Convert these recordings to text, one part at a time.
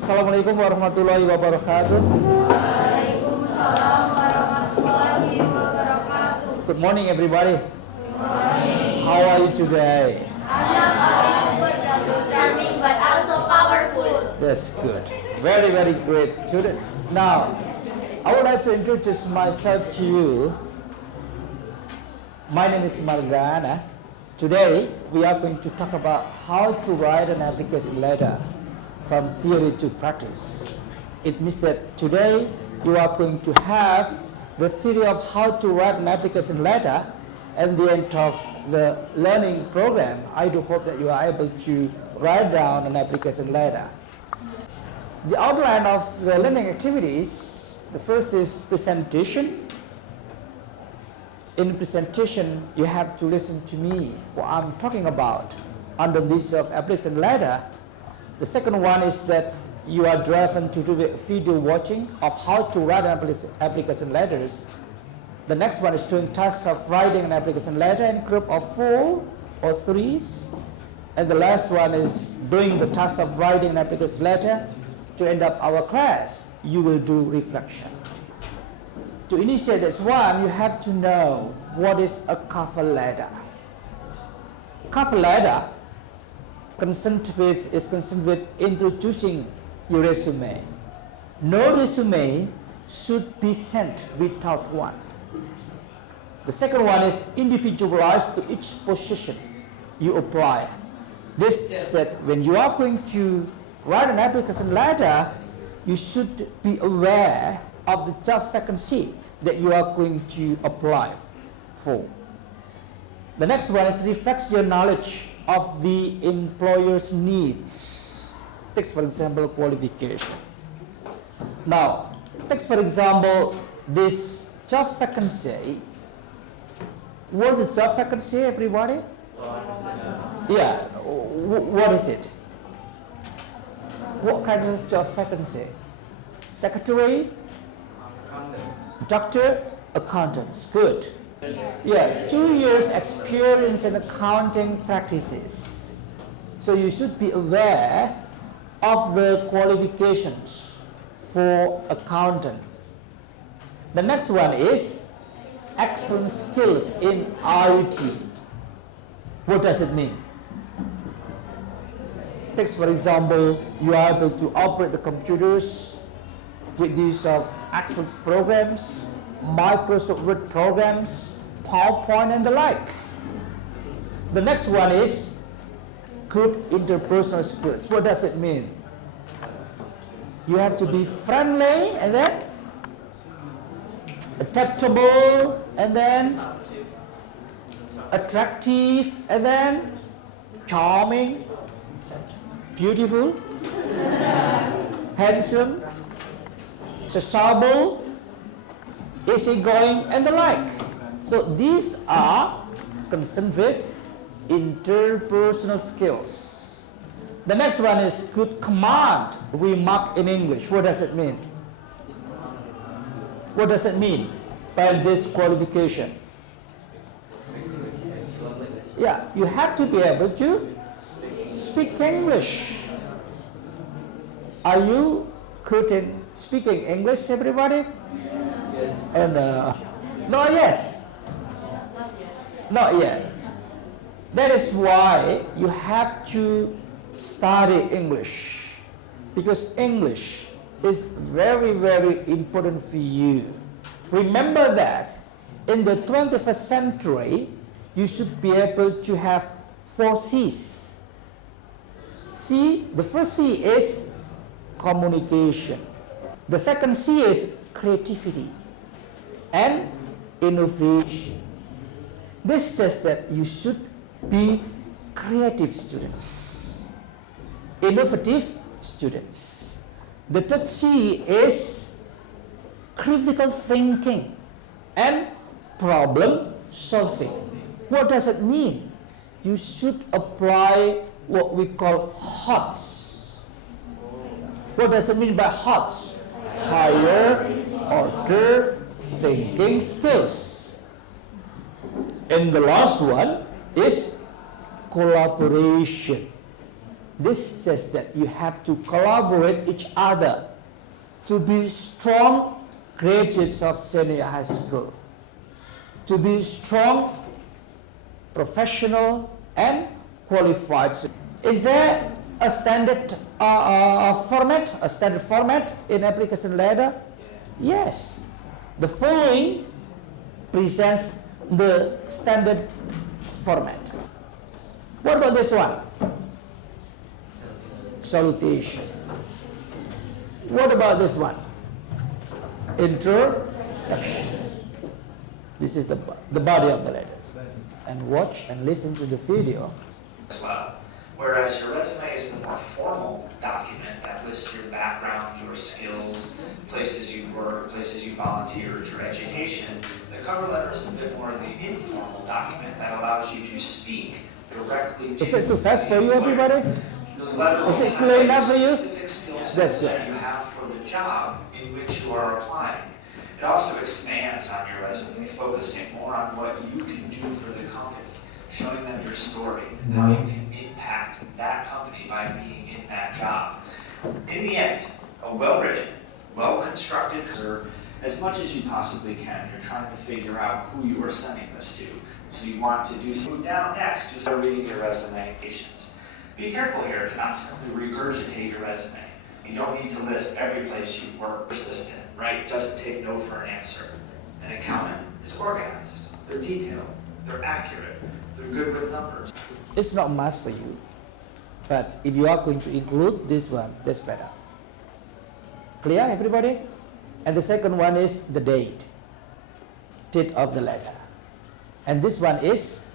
Assalamualaikum warahmatullahi wabarakatuh. Waalaikumsalam warahmatullahi wabarakatuh. Good morning, everybody. Good morning. How are you today? Alhamdulillah, super charming but also powerful. That's good. Very, very great students. Now, I would like to introduce myself to you. My name is Margana. Today, we are going to talk about how to write an application letter from theory to practice. It means that today, you are going to have the theory of how to write an application letter. At the end of the learning program, I do hope that you are able to write down an application letter. The outline of the learning activities, the first is presentation. In presentation, you have to listen to me, what I'm talking about under this of application letter. The second one is that you are driven to do the video watching of how to write application letters. The next one is doing tasks of writing an application letter in group of 4 or 3s. And the last one is doing the task of writing an application letter. To end up our class, you will do reflection. To initiate this one, you have to know what is a cover letter. Cover letter is concerned with introducing your resume. No resume should be sent without one. The second one is individualized to each position you apply. This is that when you are going to write an application letter, you should be aware of the job vacancy that you are going to apply for. The next one is reflects your knowledge of the employer's needs. Take for example qualification. Now, take for example this job vacancy. What is a job vacancy, everybody? Yeah, what is it? What kind of job vacancy? Secretary? Doctor? Accountants. Good. Yeah, 2 years experience in accounting practices. So you should be aware of the qualifications for accountant. The next one is excellent skills in IT. What does it mean? Take for example, you are able to operate the computers with use of Excel programs, Microsoft Word programs, PowerPoint and the like. The next one is good interpersonal skills. What does it mean? You have to be friendly and then adaptable and then attractive and then charming, beautiful, handsome, sociable, easygoing and the like. So these are concerned with interpersonal skills. The next one is good command remark in English. What does it mean? What does it mean by this qualification? Yeah, you have to be able to speak English. Are you good in speaking English, everybody? Yes. And not yes. Not yet. That is why you have to study English, because English is very, very important for you. Remember that in the 21st century, you should be able to have 4 C's. C, the first C is communication. The second C is creativity and innovation. This says that you should be creative students, innovative students. The third C is critical thinking and problem solving. What does it mean? You should apply what we call HOTS. What does it mean by HOTS? Higher order thinking skills. And the last one is collaboration. This says that you have to collaborate each other to be strong graduates of senior high school, to be strong, professional, and qualified. Is there a standard format in application letter? Yes. The following presents the standard format. What about this one? Salutation. What about this one? Introduction. This is the body of the letters. And watch and listen to the video. As well. Whereas your resume is the more formal document that lists your background, your skills, places you work, places you volunteered, your education, the cover letter is a bit more of the informal document that allows you to speak directly to Is it too fast for you, everybody? the letter will Is it clear enough for you? specific skill That's sets it. that you have for the job in which you are applying. It also expands on your resume, focusing more on what you can do for the company, showing them your story, how you can impact that company by being in that job. In the end, a well-written, well-constructed, as much as you possibly can, you're trying to figure out who you are sending this to. So you want to move down next, just start reading your resume patients. Be careful here to not simply regurgitate your resume. You don't need to list every place you work. Persistent, right? Doesn't take no for an answer. An accountant is organized. They're detailed. They're accurate. They're good with numbers. It's not much for you. But if you are going to include this one, that's better. Clear, everybody? And the second one is the date of the letter. And this one is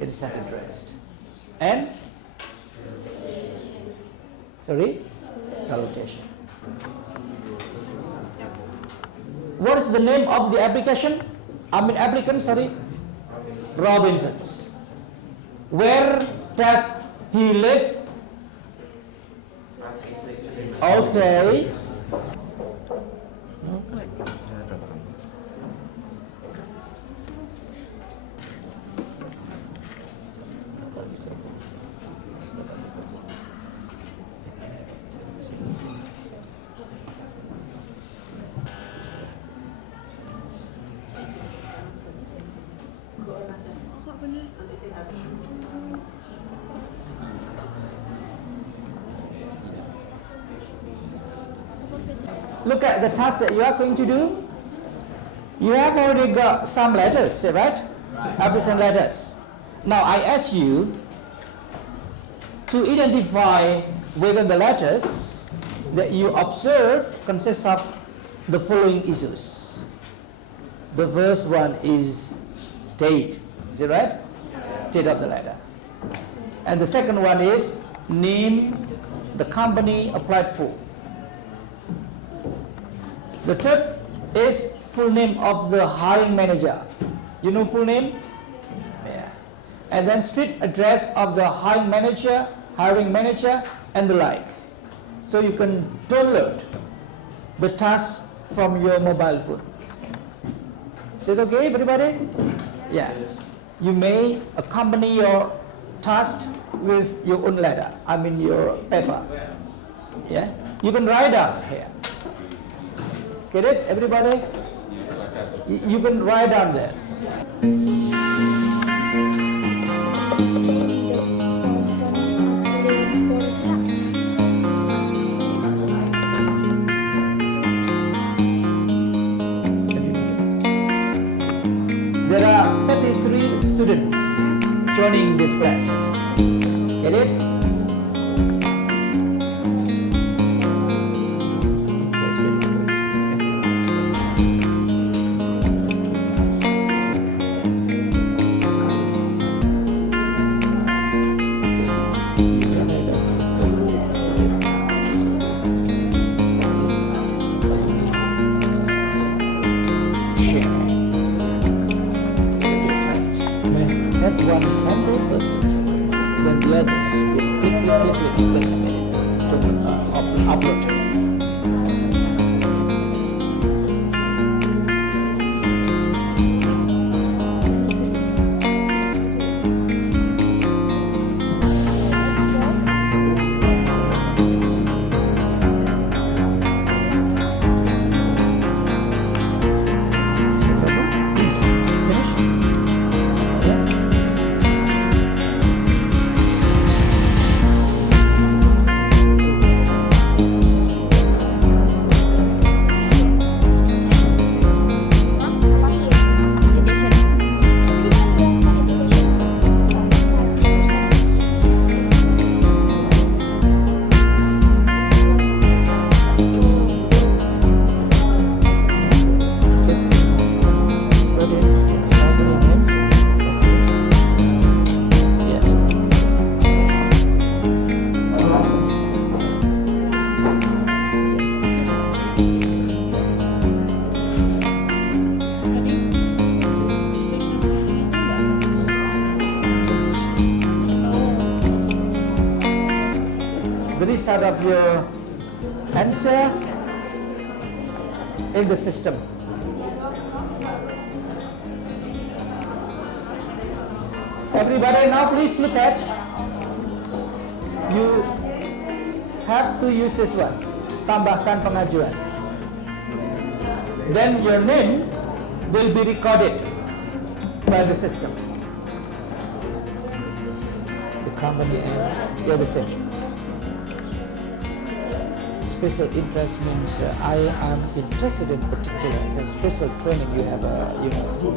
it's addressed. And sorry, salutation. What is the name of the application? Applicant, sorry. Robinson's. Where does he live? Okay. Look at the task that you are going to do. You have already got some letters, right? Application letters. Now I ask you to identify whether the letters that you observe consist of the following issues. The first one is date. Is it right? Date of the letter. And the second one is name the company applied for. The third is full name of the hiring manager. You know full name? Yeah. And then street address of the hiring manager, and the like. So you can download the task from your mobile phone. Is it okay, everybody? Yeah. You may accompany your task with your own letter. Your paper. Yeah. You can write down here. Get it, everybody? You can write down there. There are 33 students joining this class. Get it? One sample first, then the others will click, wait a minute, to upload. the result of your answer in the system. Everybody now please look at. You have to use this one. Tambahkan pengajuan. Then your name will be recorded by the system. The company and the same. Special interest means I am interested in particular. Then special training, you have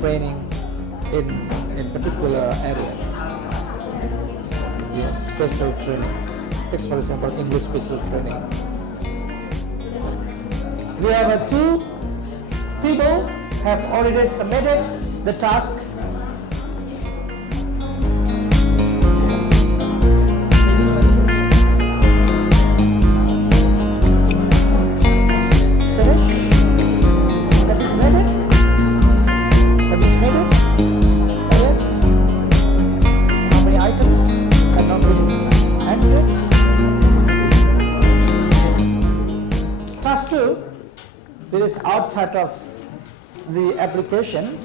training in particular area. Yeah, special training. Take for example English special training. We have two people have already submitted the task. Outside of the application,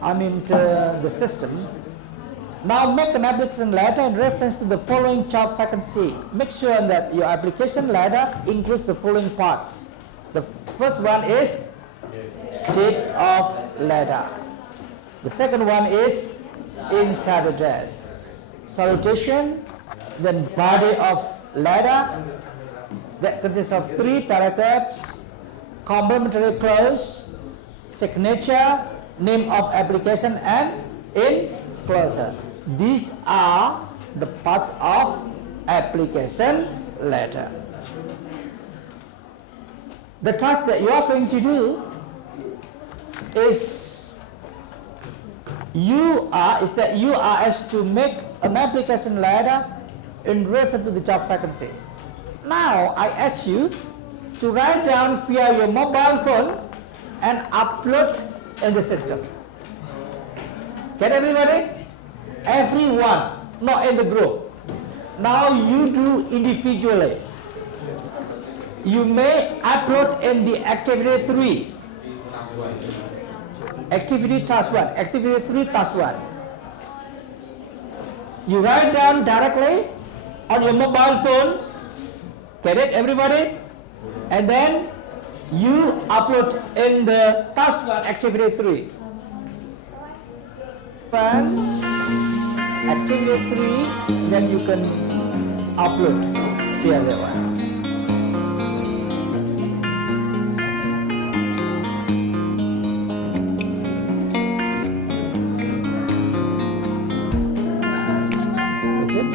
the system. Now make an application letter in reference to the following job vacancy. Make sure that your application letter includes the following parts. The first one is date of letter. The second one is inside address. Salutation, then body of letter that consists of 3 paragraphs. Complimentary clause, signature, name of application, and enclosure. These are the parts of application letter. The task that you are going to do is you are asked to make an application letter in reference to the job vacancy. Now I ask you to write down via your mobile phone and upload in the system. Get everybody? Everyone, not in the group. Now you do individually. You may upload in the activity 3. Activity task 1. Activity 3 task 1. You write down directly on your mobile phone. Get it, everybody? And then you upload in the task 1 activity 3. Activity 3, then you can upload the other one. Is it?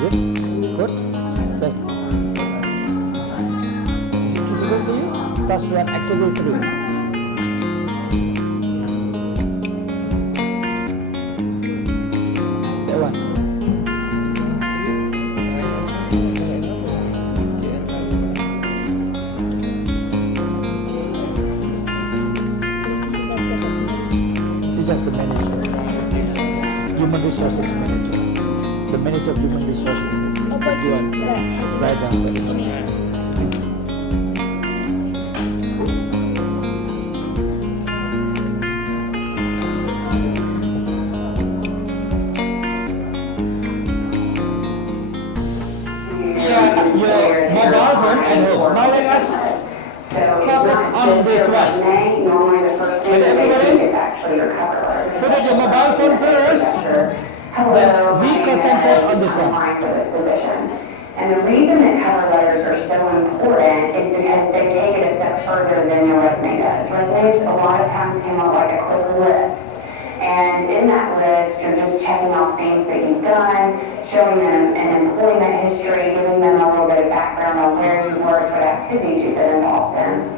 Zip? Good? Just task 1 activity 3. That one. It's just the manager. Human resources manager. The manager of human resources. What you want? Write down for it. Now let us focus on this one. Normally the first thing that they do is actually your cover letter. Put on your mobile phone first, then we concentrate on this one. For this position. And the reason that cover letters are so important is because they take it a step further than your resume does. Resumes a lot of times come out like a quick list. And in that list, you're just checking off things that you've done, showing them an employment history, giving them a little bit of background on where you've worked, what activities you've been involved in.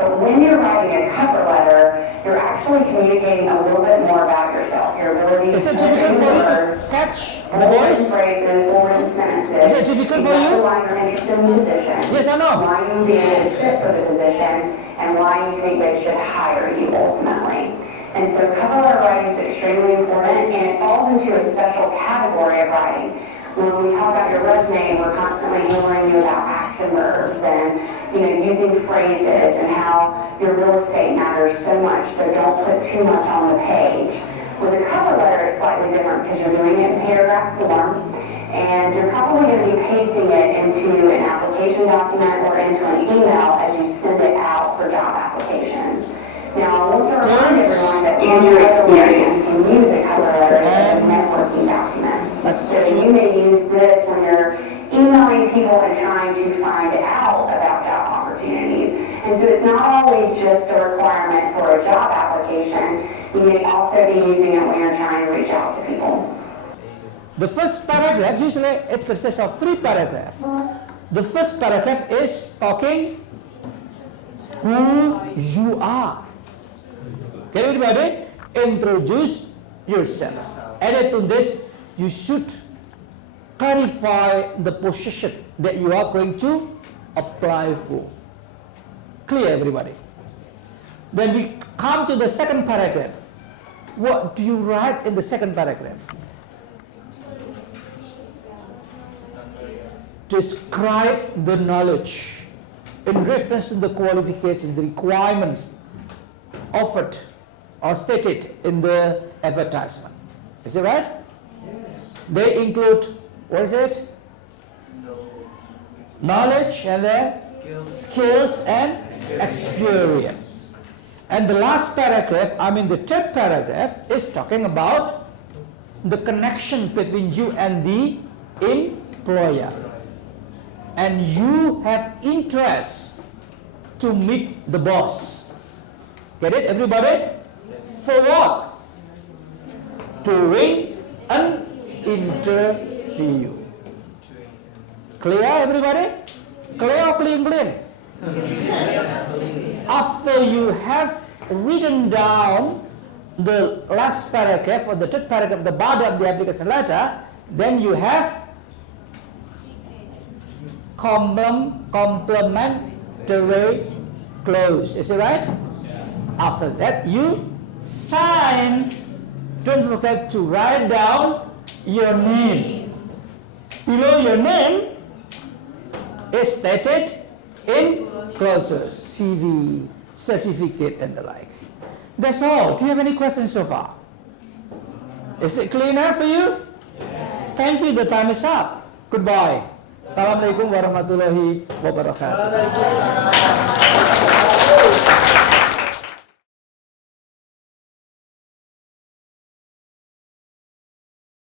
But when you're writing a cover letter, you're actually communicating a little bit more about yourself, your ability to put in words, catch the form voice? phrases, form sentences, Is it difficult for exactly you? why you're interested in the position, Yes or no? why you would be a good fit for the position, and why you think they should hire you ultimately. And so cover letter writing is extremely important, and it falls into a special category of writing. When we talk about your resume, we're constantly hammering you about action verbs and, using phrases and how your real estate matters so much, so don't put too much on the page. With a cover letter, it's slightly different because you're doing it in paragraph form, and you're probably going to be pasting it into an application document or into an email as you send it out for job applications. Now, I want to remind everyone that in your experience, you can use a cover letter as a networking document. So you may use this when you're emailing people and trying to find out about job opportunities. And so it's not always just a requirement for a job application. You may also be using it when you're trying to reach out to people. The first paragraph, usually it consists of 3 paragraphs. The first paragraph is talking who you are. Can everybody introduce yourself? Added to this, you should clarify the position that you are going to apply for. Clear, everybody? Then we come to the second paragraph. What do you write in the second paragraph? Describe the knowledge in reference to the qualifications, the requirements offered or stated in the advertisement. Is it right? Yes. They include, what is it? Knowledge and then skills and experience. And the last paragraph, the third paragraph, is talking about the connection between you and the employer. And you have interest to meet the boss. Get it, everybody? For what? During an interview. Clear, everybody? Clear or clean? After you have written down the last paragraph or the third paragraph, the body of the application letter, then you have complementary clause. Is it right? After that, you sign. Don't forget to write down your name. Below your name is stated in clauses, CV, certificate, and the like. That's all. Do you have any questions so far? Is it clear enough for you? Yes. Thank you. The time is up. Goodbye. Assalamualaikum warahmatullahi wabarakatuh.